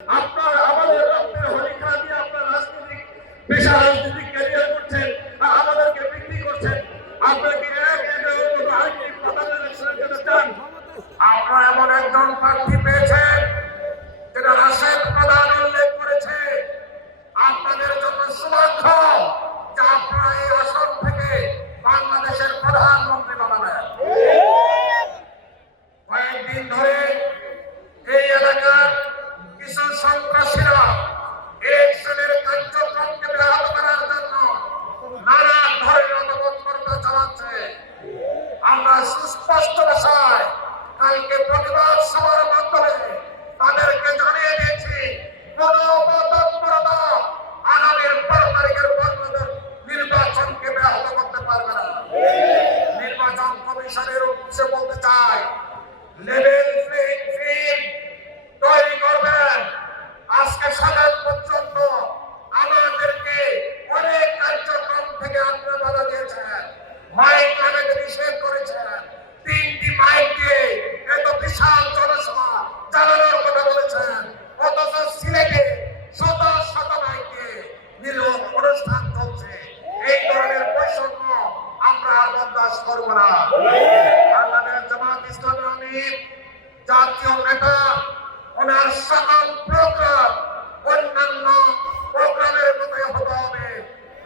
আপনার আমাদের রক্তের হরিখা দিয়ে আপনার রাজনৈতিক পেশা রাজনৈতিক ক্যারিয়ার করছেন আর আমাদেরকে বিক্রি করছেন। আপনারা কি আরেকটি প্রধান ইলেকশনের জন্য চান? আপনারা এমন একজন প্রার্থী পেয়েছেন যেটা রাশেদ প্রধান উল্লেখ করেছে আপনাদের জন্য সৌভাগ্য যে আপনারা এই আসন থেকে বাংলাদেশের প্রধানমন্ত্রী বানাবেন। কয়েকদিন ধরে এই এলাকার কিছু সন্ত্রাসীরা ইলেকশনের কার্যক্রমকে ব্যাহত করার জন্য নানা ধরনের তৎপরতা চালাচ্ছে। আমরা সুস্পষ্ট ভাষায় কালকে প্রতিবাদ সভার মাধ্যমে তাদেরকে জানিয়ে দিয়েছি, কোন তৎপরতা আগামীর 12 তারিখের বাংলাদেশ নির্বাচনকে ব্যাহত করতে পারবে না। নির্বাচন কমিশনের উদ্দেশ্যে বলতে চাই, লেভেল প্লেইং ফিল্ড তৈরি করবেন। আজকে সকাল পর্যন্ত আমাদেরকে অনেক কার্যক্রম থেকে আপনারা বাধা দিয়েছেন, মাইক লাগাতে নিষেধ করেছেন, 3টি মাইক দিয়ে এত বিশাল জনসভা চালানোর কথা বলেছেন, অথচ সিলেটে শত শত মাইক দিয়ে নির্বাচন অনুষ্ঠান চলছে। এই ধরনের বৈষম্য আমরা বরদাস্ত করব না। বাংলাদেশ জামাত ইসলামী আমির জাতীয় নেতা ওনার সকল প্রোগ্রাম অন্যান্য প্রোগ্রামের মতোই হতে হবে,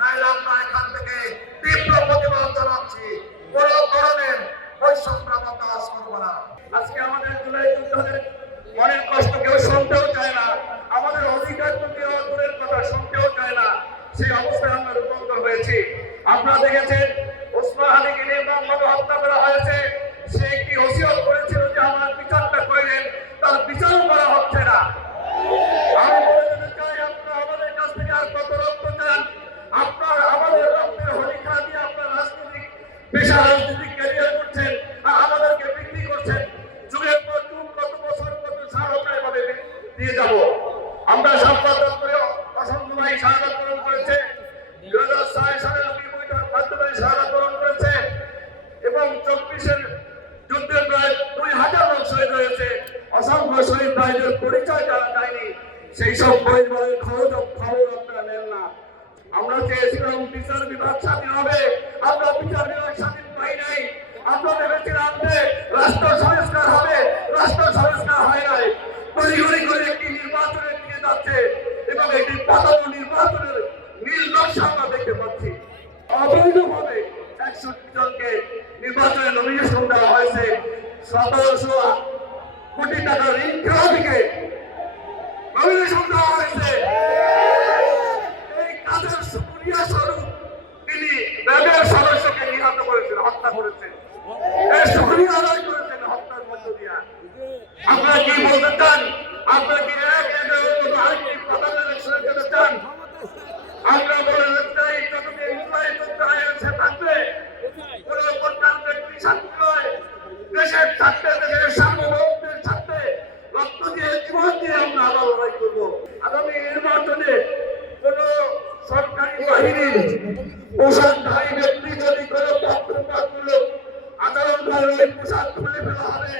নাইলে আমরা এখান থেকে তীব্র প্রতিবাদ জানাচ্ছি। কোন ধরনের বৈষম্য বরদাস্ত করব না। আজকে আমাদের জুলাই যোদ্ধাদের মনের কষ্ট কেউ শুনতেও চায় না, আমাদের অধিকার তো কেউ দূরের কথা শুনতেও চায় না। সেই অবস্থায় আমরা রূপান্তর হয়েছি। আপনারা দেখেছেন ওসমান আলীকে নির্মমভাবে হত্যা করা হয়েছে। সে একটি ওসিয়ত করেছিল যে আমার বিচারটা করেন, তার বিচার করা হচ্ছে না। আমি বলে দিতে চাই, আপনারা আমাদের কাছ থেকে আর কত রক্ত চান? আপনার আমাদের রক্তের হরিখা দিয়ে আপনার রাজনৈতিক পেশা রাজনৈতিক ক্যারিয়ার করছেন আর আমাদেরকে বিক্রি করছেন। যুগের পর যুগ, কত বছর কত সাল আমরা এভাবে দিয়ে যাব। আমরা সাংবাদিক করে অসংখ্য ভাই শাহাদাত বরণ করেছে, 2006 সালে আমি বইটার মাধ্যমে শাহাদাত বরণ করেছে এবং 24-এর যুদ্ধে প্রায় 2000 লোক শহীদ হয়েছে। অসংখ্য শহীদ ভাইদের পরিচয় জানা যায়নি। সেই সব পরিবারের খবর আপনারা নেন না। আমরা চেয়েছিলাম বিচার বিভাগ স্বাধীন হবে, আমরা বিচার বিভাগ স্বাধীন পাই নাই। আমরা ভেবেছিলাম যে রাষ্ট্র সংস্কার হবে, রাষ্ট্র সংস্কার হয় নাই। তড়িঘড়ি করে একটি নির্বাচনের দিকে যাচ্ছে এবং একটি পাতানো নির্বাচনের নীল নকশা আমরা দেখতে পাচ্ছি। অবৈধভাবে 61 জনকে নির্বাচনে নমিনেশন দেওয়া হয়েছে। 1700 কোটি টাকা ঋণ খেলা থেকে নমিনেশন দেওয়া হয়েছে। এই কাজের সুক্রিয়া স্বরূপ তিনি র্যাবের সদস্যকে নিহত করেছেন, হত্যা করেছেন। এই সুক্রিয়া আদায় করেছেন হত্যার মধ্য দিয়ে। আপনারা কি বলতে চান? আপনারা কি আরেকটি প্রধান ইলেকশনের জন্য চান? আমরা বলে চাই, যতদিন জুলাই যুদ্ধ আইএনসি থাকবে, কোন প্রকার ব্যক্তি স্বার্থ নয়, দেশের স্বার্থে, দেশের সার্বভৌমত্বের স্বার্থে রক্ত দিয়ে, জীবন দিয়ে আমরা আবার লড়াই করব। আগামী নির্বাচনে কোন সরকারি বাহিনীর পোশাকধারী ব্যক্তি যদি কোনো পক্ষপাতমূলক আচরণ করে, পোশাক খুলে ফেলা হবে।